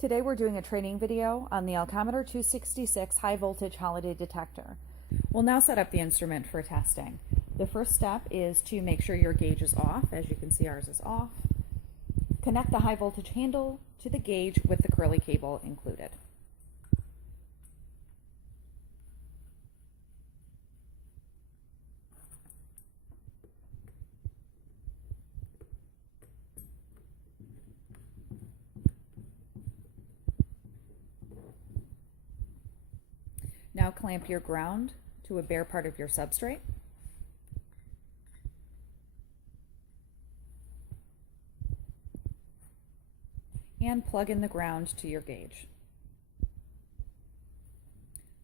Today we're doing a training video on the ELCOMETER-266 high voltage holiday detector. We'll now set up the instrument for testing. The first step is to make sure your gauge is off. As you can see, ours is off. Connect the high voltage handle to the gauge with the curly cable included. Now clamp your ground to a bare part of your substrate. And plug in the ground to your gauge.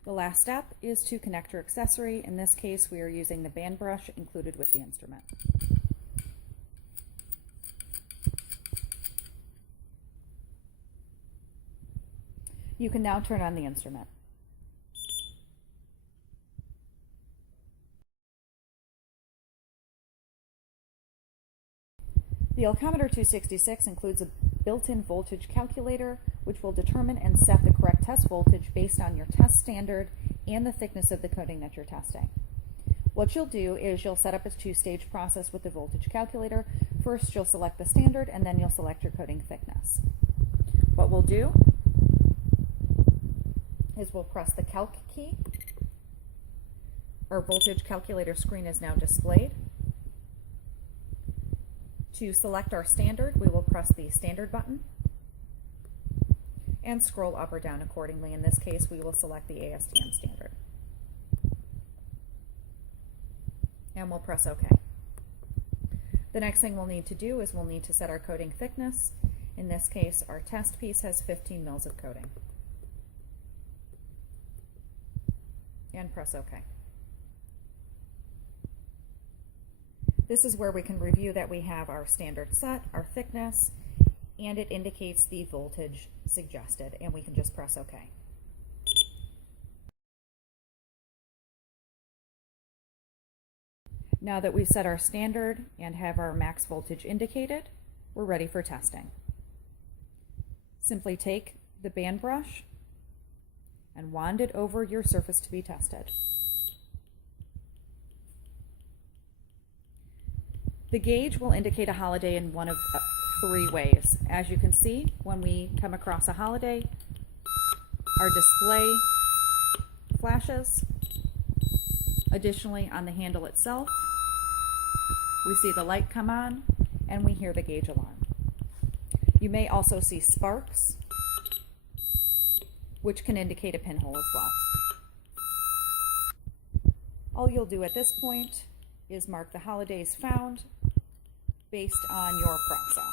The last step is to connect your accessory. In this case, we are using the band brush included with the instrument. You can now turn on the instrument. The ELCOMETER-266 includes a built-in voltage calculator, which will determine and set the correct test voltage based on your test standard and the thickness of the coating that you're testing. What you'll do is you'll set up a two-stage process with the voltage calculator. First, you'll select the standard, and then you'll select your coating thickness. What we'll do is we'll press the calc key. Our voltage calculator screen is now displayed. To select our standard, we will press the standard button and scroll up or down accordingly. In this case, we will select the ASTM standard. And we'll press OK. The next thing we'll need to do is we'll need to set our coating thickness. In this case, our test piece has 15 mils of coating. And press OK. This is where we can review that we have our standard set, our thickness, and it indicates the voltage suggested, and we can just press OK. Now that we've set our standard and have our max voltage indicated, we're ready for testing. Simply take the band brush and wand it over your surface to be tested. The gauge will indicate a holiday in one of three ways. As you can see, when we come across a holiday, our display flashes. Additionally, on the handle itself, we see the light come on and we hear the gauge alarm. You may also see sparks, which can indicate a pinhole as well. All you'll do at this point is mark the holidays found based on your process.